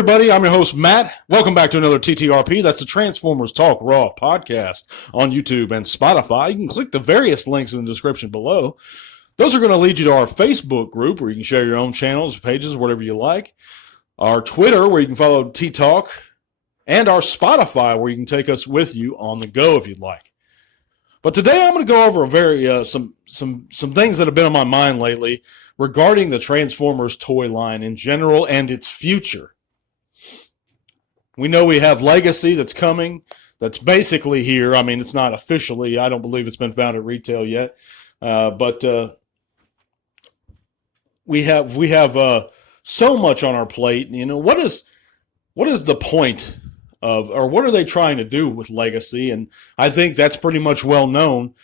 everybody. I'm your host, Matt. Welcome back to another TTRP. That's the Transformers Talk Raw podcast on YouTube and Spotify. You can click the various links in the description below. Those are going to lead you to our Facebook group where you can share your own channels, pages, whatever you like. Our Twitter where you can follow T-Talk. And our Spotify where you can take us with you on the go if you'd like. But today I'm going to go over some things that have been on my mind lately regarding the Transformers toy line in general and its future. We know we have Legacy that's coming, that's basically here. I mean, it's not officially. I don't believe it's been found at retail yet. But we have so much on our plate. You know, what is the point of, or what are they trying to do with Legacy? And I think that's pretty much well known.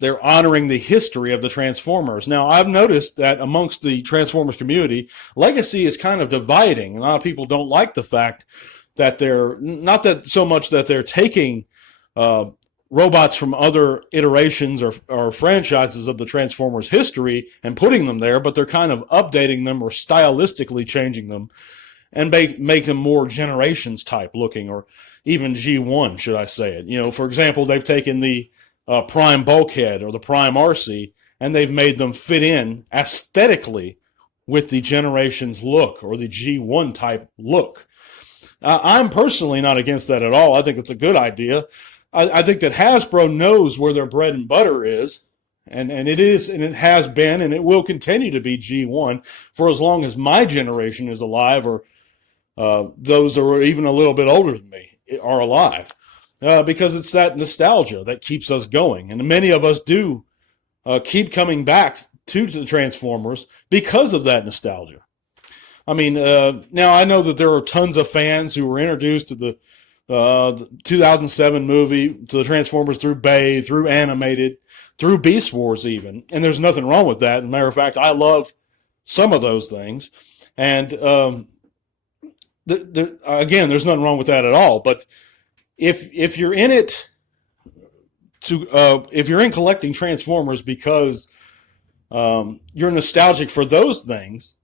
They're honoring the history of the Transformers. Now, I've noticed that amongst the Transformers community, Legacy is kind of dividing. A lot of people don't like the fact that they're, not that so much that they're taking robots from other iterations or franchises of the Transformers history and putting them there, but they're kind of updating them or stylistically changing them and make them more Generations type looking, or even G1, should I say it. You know, for example, they've taken the Prime Bulkhead or the Prime RC, and they've made them fit in aesthetically with the Generations look or the G1 type look. I'm personally not against that at all. I think it's a good idea. I think that Hasbro knows where their bread and butter is, and it is, and it has been, and it will continue to be G1 for as long as my generation is alive, or those that are even a little bit older than me are alive. Because it's that nostalgia that keeps us going. And many of us do keep coming back to the Transformers because of that nostalgia. I mean, now I know that there are tons of fans who were introduced to the 2007 movie, to the Transformers through Bay, through animated, through Beast Wars even. And there's nothing wrong with that. As a matter of fact, I love some of those things. And again, there's nothing wrong with that at all. But if you're in it if you're in collecting Transformers because you're nostalgic for those things,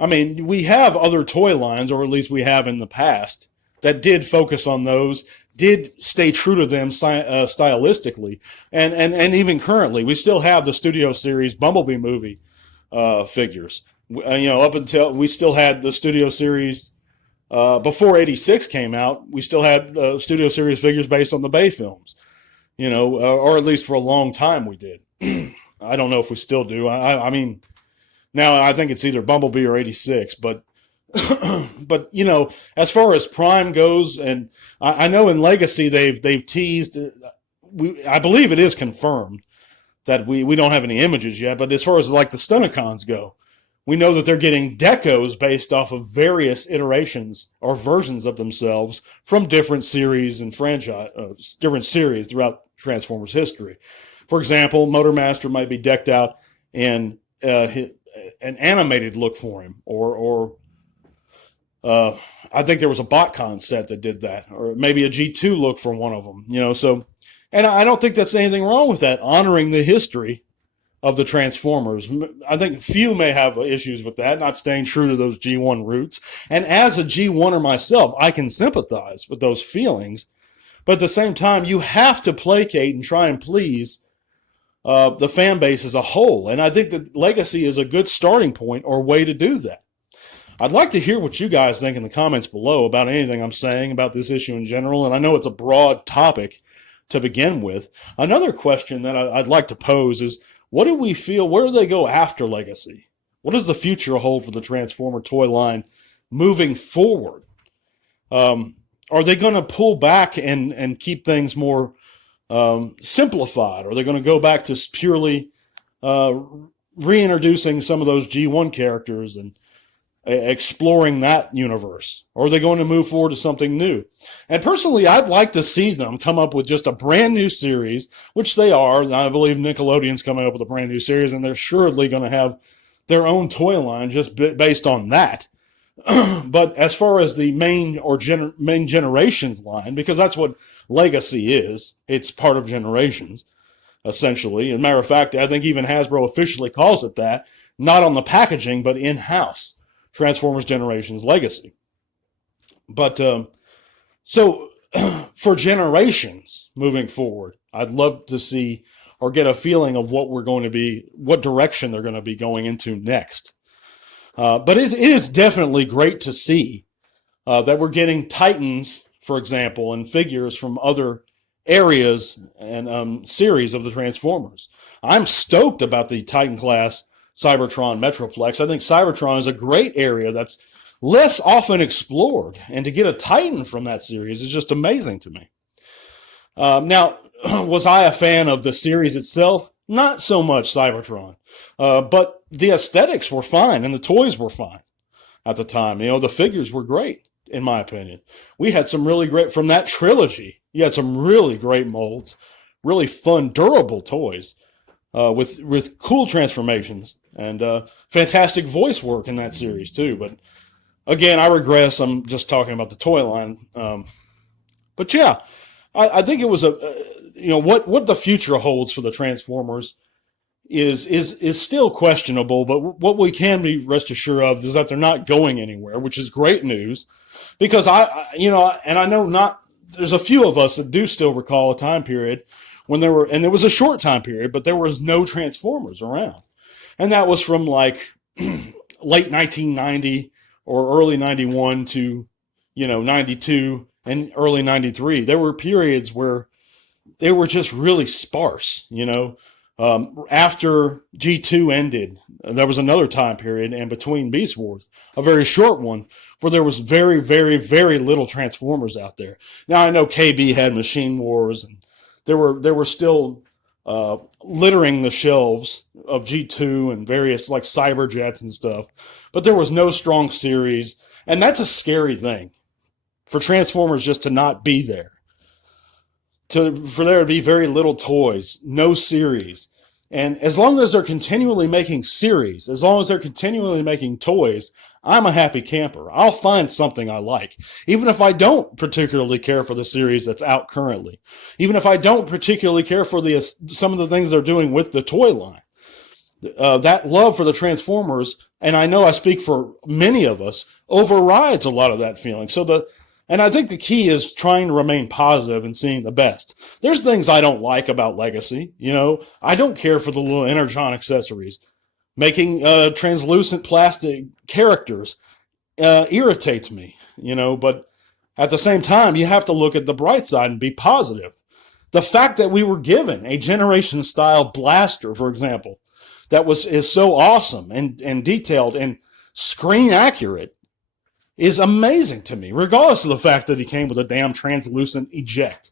I mean, we have other toy lines, or at least we have in the past, that did focus on those, did stay true to them stylistically, and even currently, we still have the Studio Series Bumblebee movie figures. Up until we still had the Studio Series. Before 86 came out, we still had Studio Series figures based on the Bay films, or at least for a long time we did. I don't know if we still do. I mean, now I think it's either Bumblebee or 86, but as far as Prime goes, and I know in Legacy they've teased. I believe it is confirmed that we don't have any images yet, but as far as like the Stunticons go, we know that they're getting decos based off of various iterations or versions of themselves from different series and different series throughout Transformers history. For example, Motormaster might be decked out in an animated look for him, or I think there was a BotCon set that did that, or maybe a G2 look for one of them. And I don't think that's anything wrong with that, honoring the history of the Transformers. I think few may have issues with that, not staying true to those G1 roots. And as a G1er myself, I can sympathize with those feelings. But at the same time, you have to placate and try and please the fan base as a whole. And I think that Legacy is a good starting point or way to do that. I'd like to hear what you guys think in the comments below about anything I'm saying about this issue in general. And I know it's a broad topic to begin with. Another question that I'd like to pose is, what do we feel? Where do they go after Legacy? What does the future hold for the Transformer toy line moving forward? Are they going to pull back and keep things more simplified? Are they going to go back to purely reintroducing some of those G1 characters and exploring that universe? Or are they going to move forward to something new? And personally, I'd like to see them come up with just a brand new series, which they are. I believe Nickelodeon's coming up with a brand new series, and they're surely going to have their own toy line just based on that. But as far as the main Generations line, because that's what Legacy is, it's part of Generations, essentially. As a matter of fact, I think even Hasbro officially calls it that, not on the packaging, but in-house. Transformers Generations Legacy. But so for generations moving forward, I'd love to see or get a feeling of what direction they're going to be going into next. But it is definitely great to see that we're getting Titans, for example, and figures from other areas and series of the Transformers. I'm stoked about the Titan class Cybertron Metroplex. I think Cybertron is a great area that's less often explored, and to get a Titan from that series is just amazing to me. Now, was I a fan of the series itself? Not so much Cybertron, but the aesthetics were fine and the toys were fine at the time. The figures were great, in my opinion. We had some really great, from that trilogy, you had some really great molds, really fun, durable toys with cool transformations and fantastic voice work in that series too. But again, I regress. I'm just talking about the toy line. But yeah, I think it was what the future holds for the Transformers is still questionable. But what we can be rest assured of is that they're not going anywhere, which is great news. Because and I know not. There's a few of us that do still recall a time period when and there was a short time period, but there was no Transformers around, and that was from like late 1990 or early 91 to 92 and early 93. There were periods where they were just really sparse. After G2 ended, there was another time period, and between Beast Wars, a very short one, where there was very, very, very little Transformers out there. Now, I know KB had Machine Wars, and there were still littering the shelves of G2 and various like Cyberjets and stuff, but there was no strong series, and that's a scary thing for Transformers just to not be there. For there to be very little toys, no series. And as long as they're continually making series, as long as they're continually making toys, I'm a happy camper. I'll find something I like. Even if I don't particularly care for the series that's out currently. Even if I don't particularly care for some of the things they're doing with the toy line. That love for the Transformers, and I know I speak for many of us, overrides a lot of that feeling. And I think the key is trying to remain positive and seeing the best. There's things I don't like about Legacy. I don't care for the little Energon accessories. Making translucent plastic characters irritates me, but at the same time, you have to look at the bright side and be positive. The fact that we were given a Generation-style blaster, for example, that is so awesome and detailed and screen accurate, is amazing to me, regardless of the fact that he came with a damn translucent eject.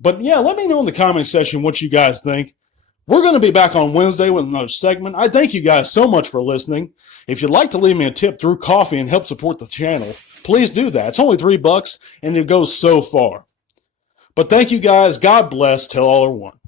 But yeah, let me know in the comment section what you guys think. We're going to be back on Wednesday with another segment. I thank you guys so much for listening. If you'd like to leave me a tip through coffee and help support the channel, please do that. It's only $3 and it goes so far. But thank you guys. God bless. Till all are one.